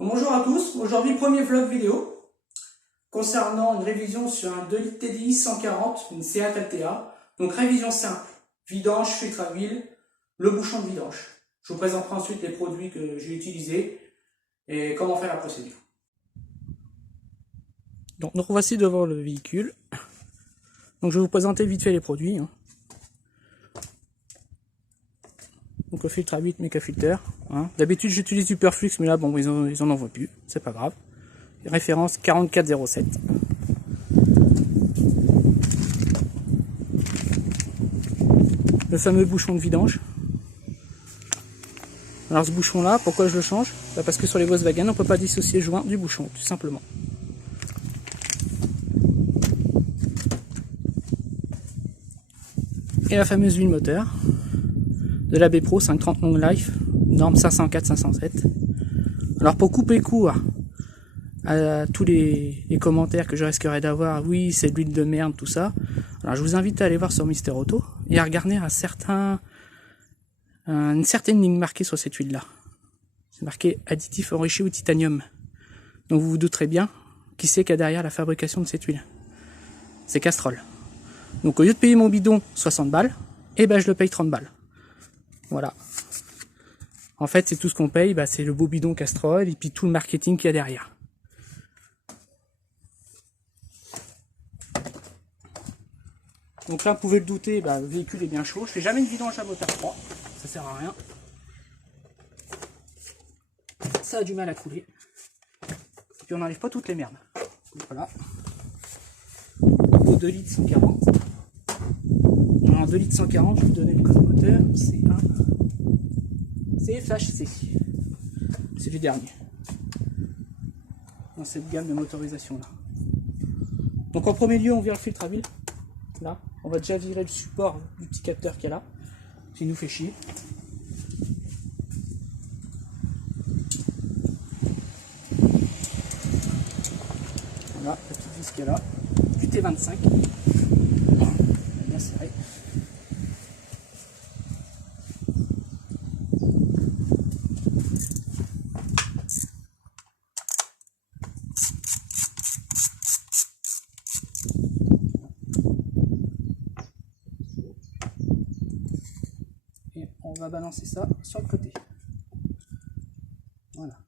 Bonjour à tous, aujourd'hui premier vlog vidéo concernant une révision sur un 2 litres TDI 140, une Seat Altea. Donc révision simple, vidange, filtre à huile, le bouchon de vidange. Je vous présenterai ensuite les produits que j'ai utilisés et comment faire la procédure. Donc nous voici devant le véhicule. Donc je vais vous présenter vite fait les produits. Donc le filtre à 8 Mecafilter. D'habitude j'utilise du Perflux, mais là bon ils en envoient plus, c'est pas grave. Référence 4407. Le fameux bouchon de vidange. Alors ce bouchon là, pourquoi je le change? Parce que sur les Volkswagen on ne peut pas dissocier le joint du bouchon, tout simplement. Et la fameuse huile moteur de la B-Pro 530 Long Life, norme 504-507. Alors pour couper court à tous les commentaires que je risquerais d'avoir, oui c'est de l'huile de merde, tout ça, alors je vous invite à aller voir sur Mister Auto et à regarder une certaine ligne marquée sur cette huile là. C'est marqué additif enrichi au titanium. Donc vous vous douterez bien qui c'est qu'il y a derrière la fabrication de cette huile. C'est Castrol. Donc au lieu de payer mon bidon 60 balles, et ben je le paye 30 balles. Voilà. En fait, c'est tout ce qu'on paye, c'est le beau bidon Castrol et puis tout le marketing qu'il y a derrière. Donc là, vous pouvez le douter, le véhicule est bien chaud. Je fais jamais une vidange à moteur froid, ça sert à rien. Ça a du mal à couler. Et puis on n'enlève pas toutes les merdes. Donc voilà. Au 2 litres 140. Alors 2 litres 140, je vais vous donner le code moteur, c'est un CFHC. C'est le dernier. Dans cette gamme de motorisation là. Donc en premier lieu, on vire le filtre à huile. Là, on va déjà virer le support du petit capteur qu'il y a là. Qui nous fait chier. Voilà, le petit disque qu'il y a là. Du T25. Bien serré. Et on va balancer ça sur le côté. Voilà.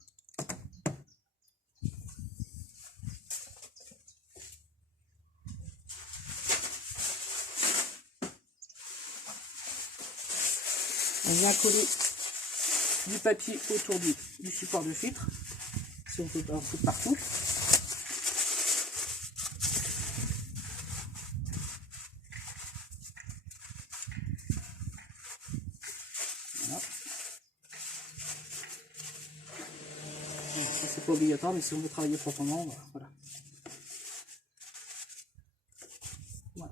On vient coller du papier autour du support de filtre, si on peut pas en foutre partout. Voilà. Ça c'est pas obligatoire, mais si on veut travailler proprement, voilà. Voilà.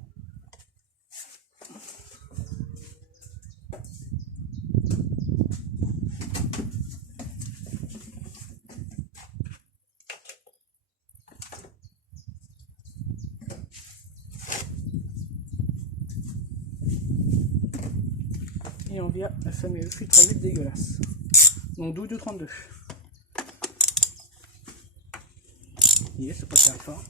Et on vient le fameux filtre à huile dégueulasse. Donc 12,32. Yes, c'est pas très fort.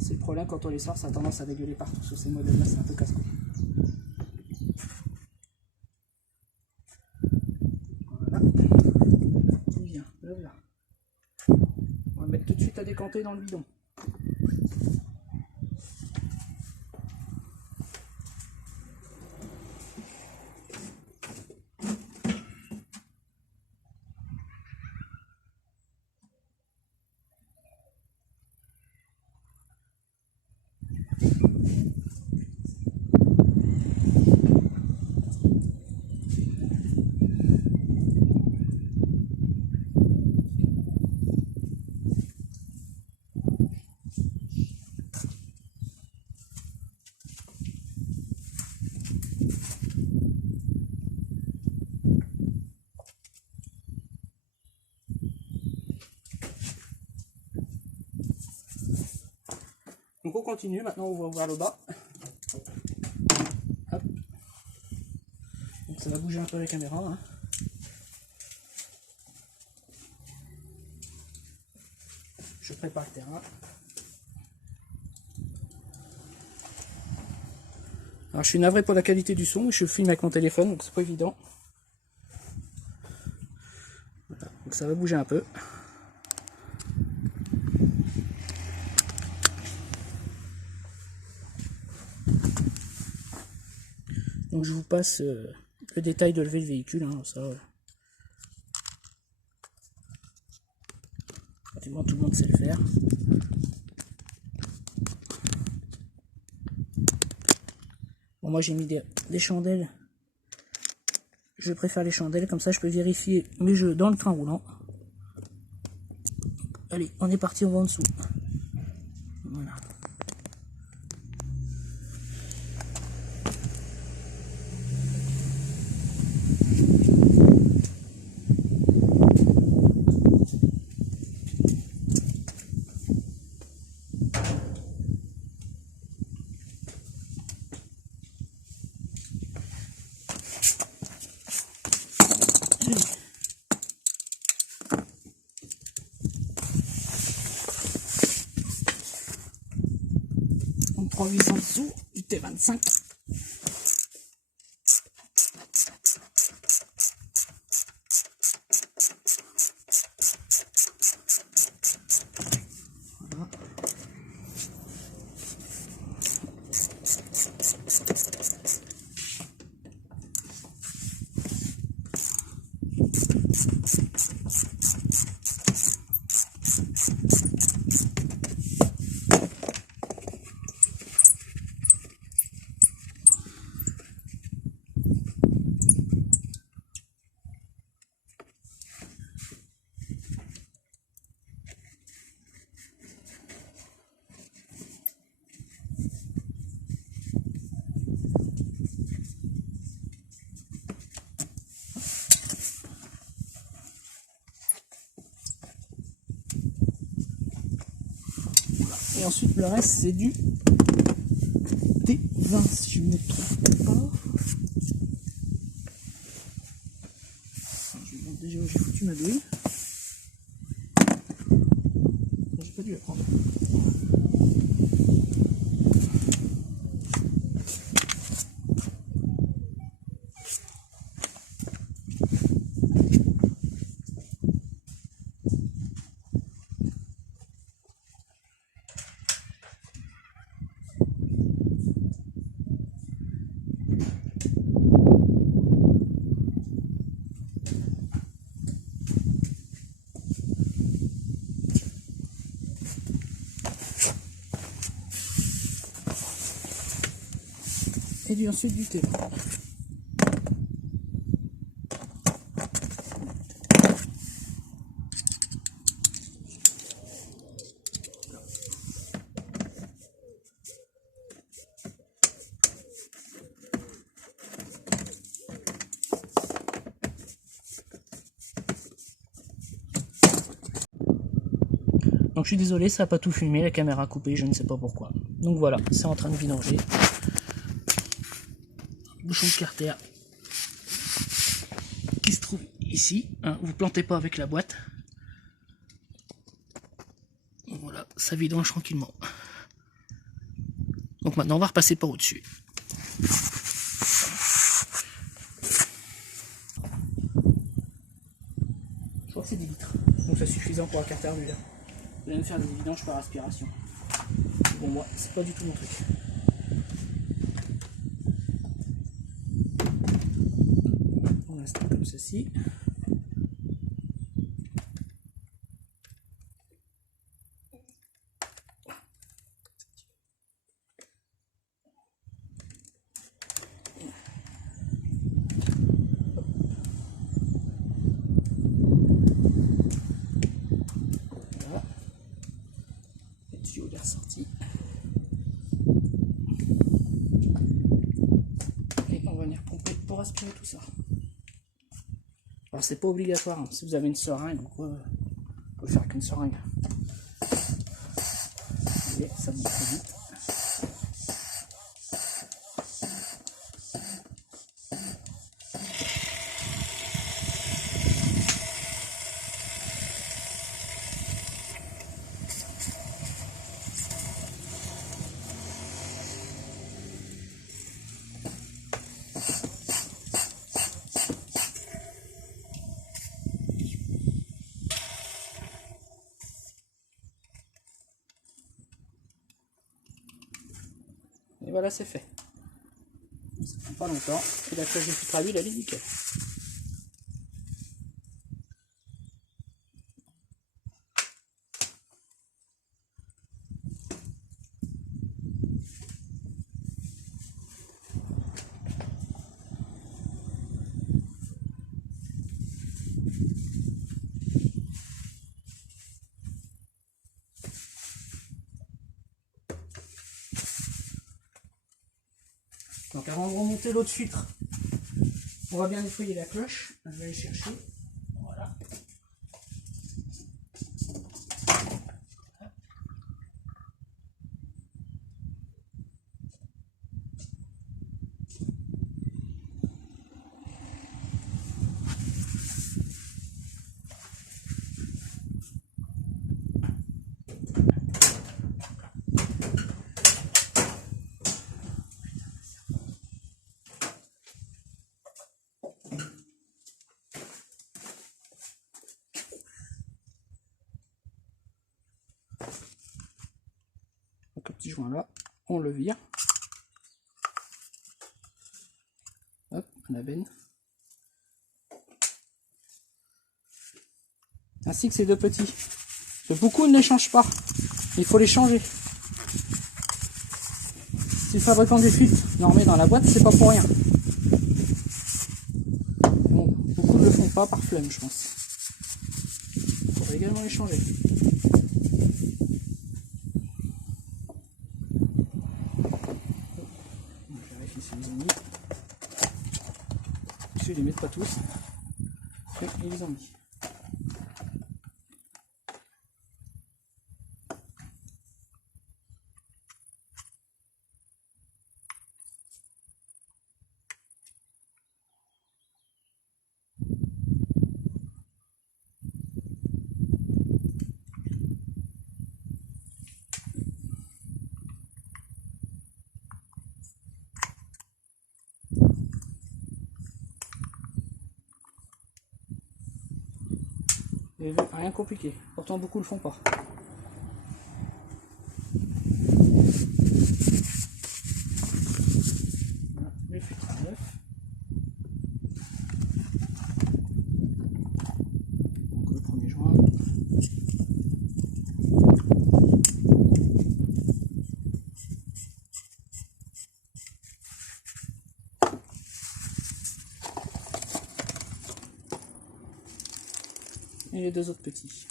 C'est le problème quand on les sort, ça a tendance à dégueuler partout sur ces modèles là, c'est un peu casse-couille. Voilà. Tout vient, le voilà. On va mettre tout de suite à décanter dans le bidon. Donc on continue, maintenant on va ouvrir le bas. Hop. Donc ça va bouger un peu la caméra. Hein. Je prépare le terrain. Alors je suis navré pour la qualité du son, je filme avec mon téléphone, donc c'est pas évident. Voilà, donc ça va bouger un peu. Donc je vous passe le détail de lever le véhicule, hein, ça. Pratiquement tout le monde sait le faire. Bon, moi j'ai mis des chandelles. Je préfère les chandelles, comme ça je peux vérifier mes jeux dans le train roulant. Allez, on est parti, on va en dessous. Voilà. On prend 800 dessous du T25. Voilà. Et ensuite le reste c'est du T20 si je ne me trompe pas. Je vais voir déjà où j'ai foutu ma douille. J'ai pas dû la prendre. Et puis ensuite du thé. Donc je suis désolé, ça n'a pas tout filmé, la caméra a coupé, je ne sais pas pourquoi. Donc voilà, c'est en train de vidanger. Bouchon de carter qui se trouve ici. Hein, vous plantez pas avec la boîte. Voilà, ça vidange tranquillement. Donc maintenant on va repasser par au-dessus. Je crois que c'est 10 litres. Donc c'est suffisant pour un carter là. Vous allez me faire des vidanges par aspiration. Bon, moi, c'est pas du tout mon truc. On l'installe comme ceci. Voilà. Le tuyau est ressorti. Et on va venir pomper pour aspirer tout ça. Alors c'est pas obligatoire, hein. Si vous avez une seringue, vous pouvez faire qu'une seringue. Et ça bouge très vite. Et voilà, c'est fait. Ça prend pas longtemps. Et la cloche de filtre à huile, elle est nickel. Donc avant de remonter l'eau de filtre, on va bien nettoyer la cloche. Je vais aller chercher. Voilà. Donc le petit joint là, on le vire. Hop, la benne. Ainsi que ces deux petits. Parce que beaucoup ne les changent pas. Il faut les changer. Si le fabricant du filtre n'en remet dans la boîte, c'est pas pour rien. Bon, beaucoup ne le font pas par flemme, je pense. Il faudrait également les changer. Je vérifie si ils ont mis. Ils les mettent pas tous. Et ils les ont mis. Et rien compliqué. Pourtant beaucoup le font pas. Voilà, les filtres à neuf. Donc le premier joint. Et les deux autres petits.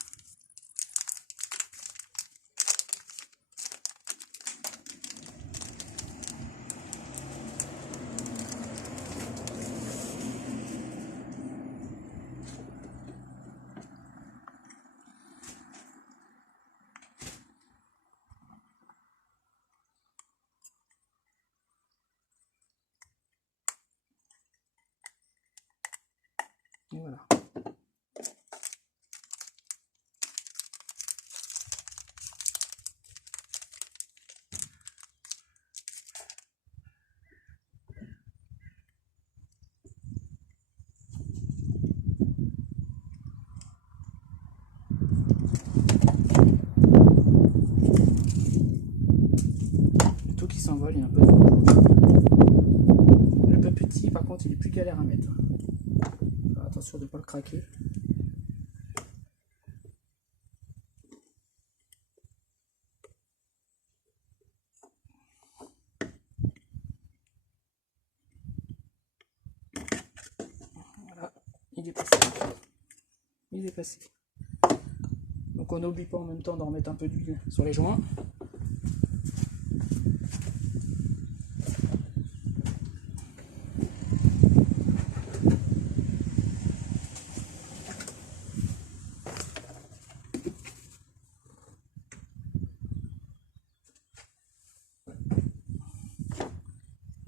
Et voilà. Tout qui s'envole, il y a un peu de vent. Le peu petit, par contre, il est plus galère à mettre. Alors, attention de ne pas le craquer. Voilà, il est passé. Il est passé. Donc on n'oublie pas en même temps d'en remettre un peu d'huile sur les joints.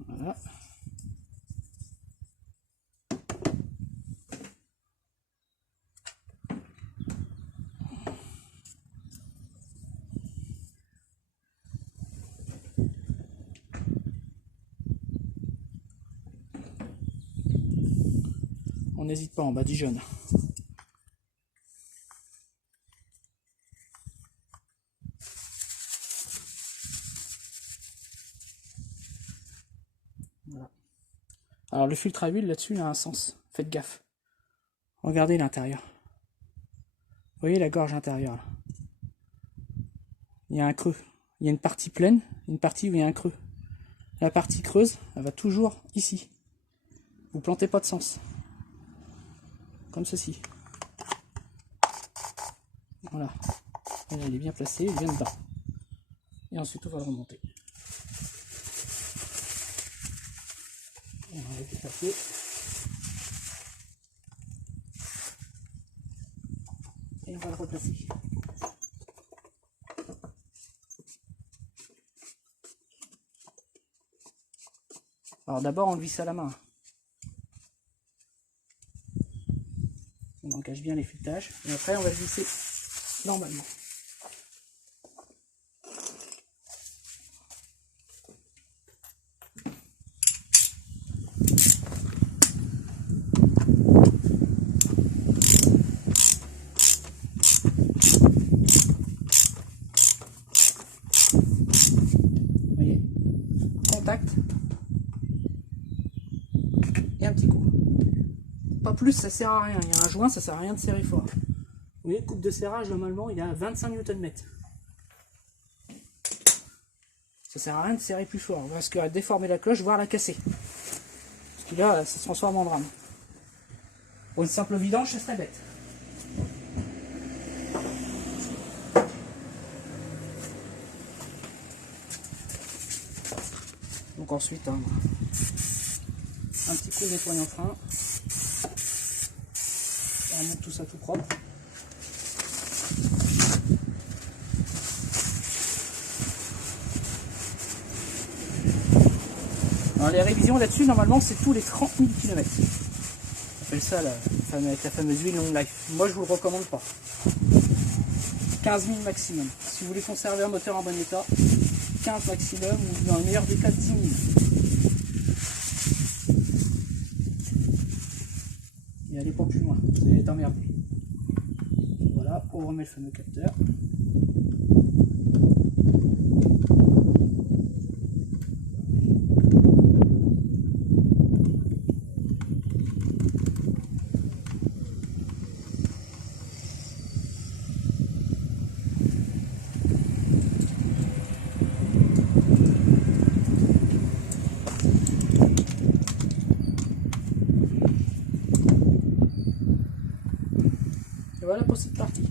Voilà. On n'hésite pas en bas, Dijon. Alors le filtre à huile là-dessus, il a un sens. Faites gaffe. Regardez l'intérieur. Vous voyez la gorge intérieure là. Il y a un creux. Il y a une partie pleine, une partie où il y a un creux. La partie creuse, elle va toujours ici. Vous plantez pas de sens. Comme ceci. Voilà. Et là, il est bien placé, il vient dedans. Et ensuite, on va le remonter. On enlève le papier. Et on va le replacer. Alors d'abord, on le visse à la main. On engage bien les filettages. Et après, on va le visser normalement. Vous voyez, contact et un petit coup. Pas plus, ça sert à rien. Il y a un joint, ça sert à rien de serrer fort. Vous voyez, coupe de serrage, normalement, il est à 25 Nm. Ça sert à rien de serrer plus fort, parce qu'à déformer la cloche, voire la casser. Parce que là, ça se transforme en drame. Pour une simple vidange, ça serait bête. Donc ensuite, un petit coup de nettoyant frein. On remonte tout ça tout propre. Alors les révisions là-dessus, normalement, c'est tous les 30 000 km. On appelle ça avec la fameuse huile long life. Moi, je vous le recommande pas. 15 000 maximum. Si vous voulez conserver un moteur en bon état, 15 maximum, ou dans le meilleur des cas, 10 000. Et allez pas plus loin, vous allez être emmerdé. Voilà, on remet le fameux capteur. Et voilà pour cette partie.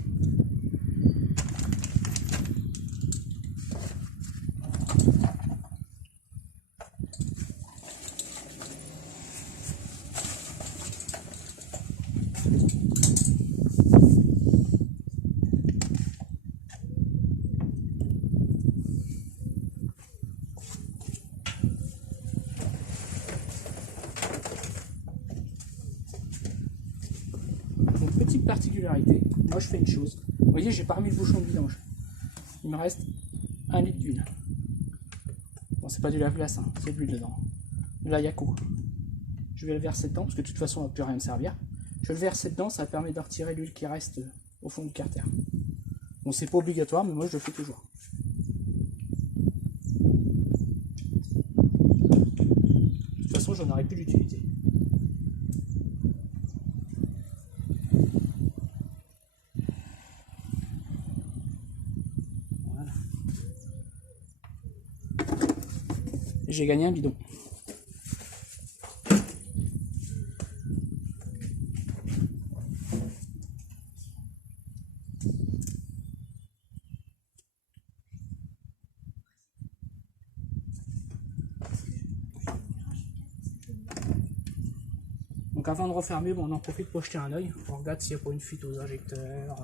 Donc, petite particularité, moi je fais une chose. Vous voyez, j'ai pas remis le bouchon de vidange. Il me reste 1 litre d'huile. Bon, c'est pas du lave-glace, hein, c'est de l'huile dedans. De la Yako. Je vais le verser dedans, parce que de toute façon, on ne va plus rien me servir. Je vais le verser dedans, ça permet de retirer l'huile qui reste au fond du carter. Bon, c'est pas obligatoire, mais moi je le fais toujours. De toute façon, j'en aurai plus d'utilité. Voilà. J'ai gagné un bidon. Donc avant de refermer, bon, on en profite pour jeter un oeil. On regarde s'il n'y a pas une fuite aux injecteurs,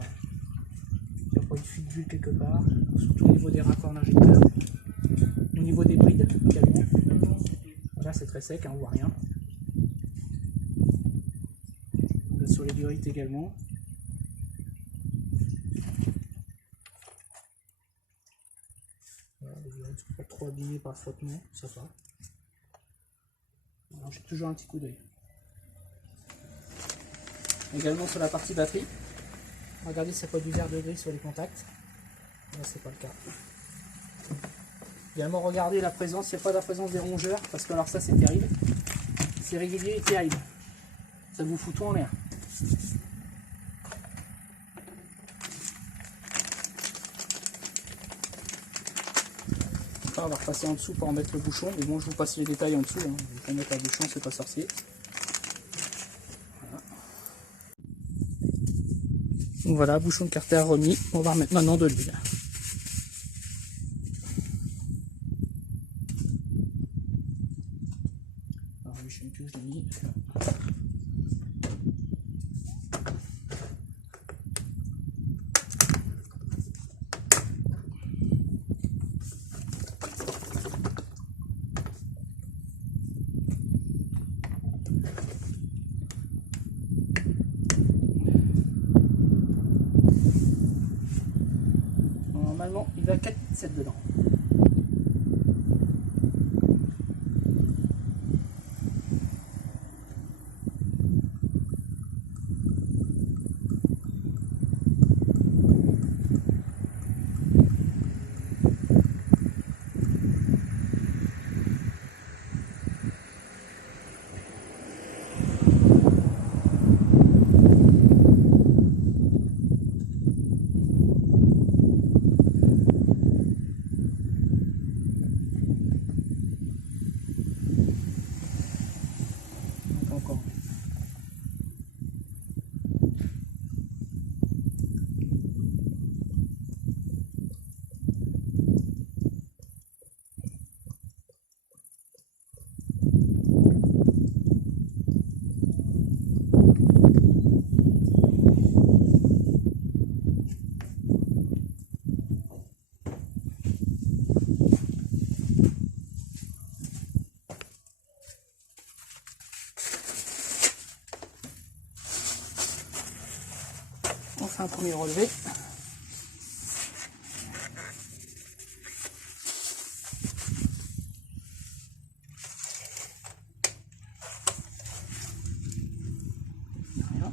s'il n'y a pas une fuite d'huile quelque part, surtout au niveau des raccords d'injecteurs, au niveau des brides également. Là c'est très sec, hein, on voit rien. Là, sur les durites également. Voilà, les durites ne sont pas trop abîmées par le frottement, ça va. Alors j'ai toujours un petit coup d'œil. Également sur la partie batterie, regardez s'il n'y a pas du vert de gris sur les contacts. Là c'est pas le cas. Également regardez la présence, s'il n'y a pas la présence des rongeurs, parce que alors ça c'est terrible. c'est régulier et terrible. Ça vous fout tout en l'air. On va repasser en dessous pour en mettre le bouchon, mais bon, je vous passe les détails en dessous. Hein. Vous pouvez mettre un bouchon, c'est pas sorcier. Voilà. Donc voilà, bouchon de carter remis. On va remettre maintenant de l'huile. Alors, je sais plus où je l'ai mis. Normalement, il va 4,7 dedans. Encore. On fait un premier relevé. Voilà.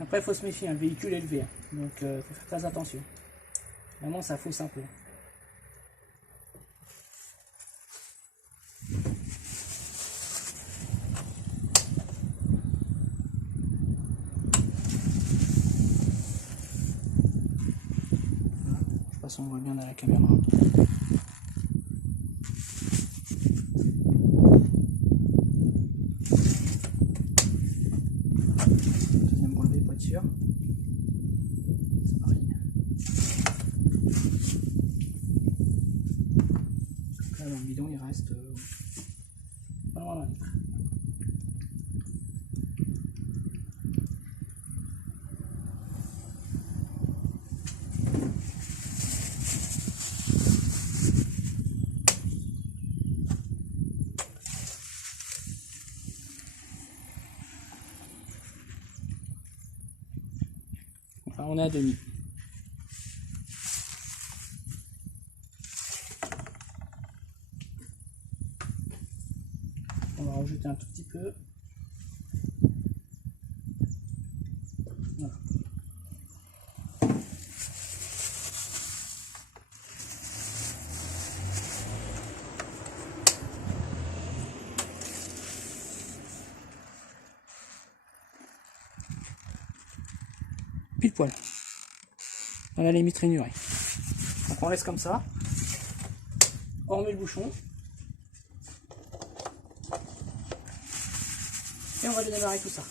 Après, il faut se méfier, hein, le véhicule est élevé, hein, donc il faut faire très attention. Vraiment, ça fausse un peu. Voilà. Je sais pas si on voit bien dans la caméra. Deuxième relevé pour être sûr. C'est pareil. Donc là, dans le bidon, il reste pas loin d'un litre. Enfin, on est à demi. On va rajouter un tout petit peu. Voilà. Pile poil. Dans la limite rainurée. Donc on laisse comme ça. On remet le bouchon. Et on va démarrer tout ça.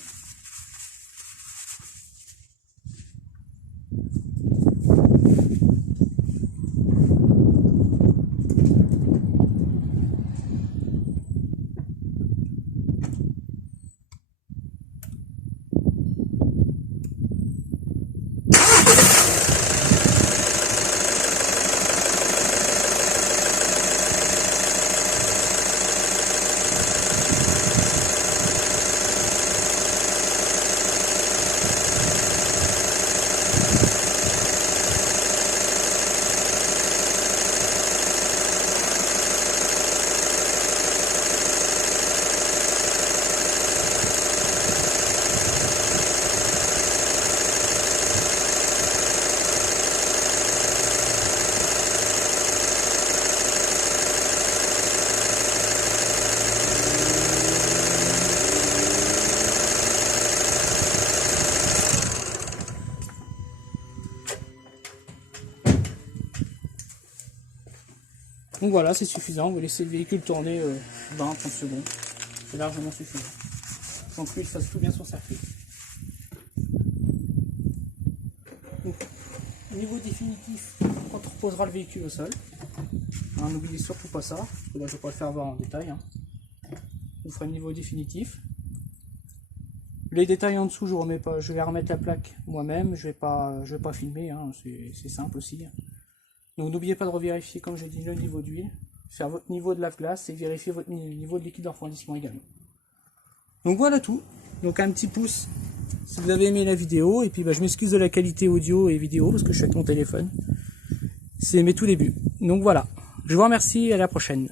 Donc voilà, c'est suffisant. Vous laissez le véhicule tourner 20-30 secondes. C'est largement suffisant. Donc l'huile fasse tout bien son circuit. Donc, niveau définitif, quand on reposera le véhicule au sol, hein, n'oubliez surtout pas ça, parce que là je ne vais pas le faire voir en détail. Hein. On fera le niveau définitif. Les détails en dessous, je vais remettre la plaque moi-même, je vais pas filmer, hein, c'est simple aussi. Donc n'oubliez pas de revérifier, comme je dis, le niveau d'huile, faire votre niveau de lave-glace et vérifier votre niveau de liquide de refroidissement également. Donc voilà tout. Donc un petit pouce si vous avez aimé la vidéo, et puis je m'excuse de la qualité audio et vidéo parce que je suis avec mon téléphone. C'est mes tout débuts. Donc voilà, je vous remercie et à la prochaine.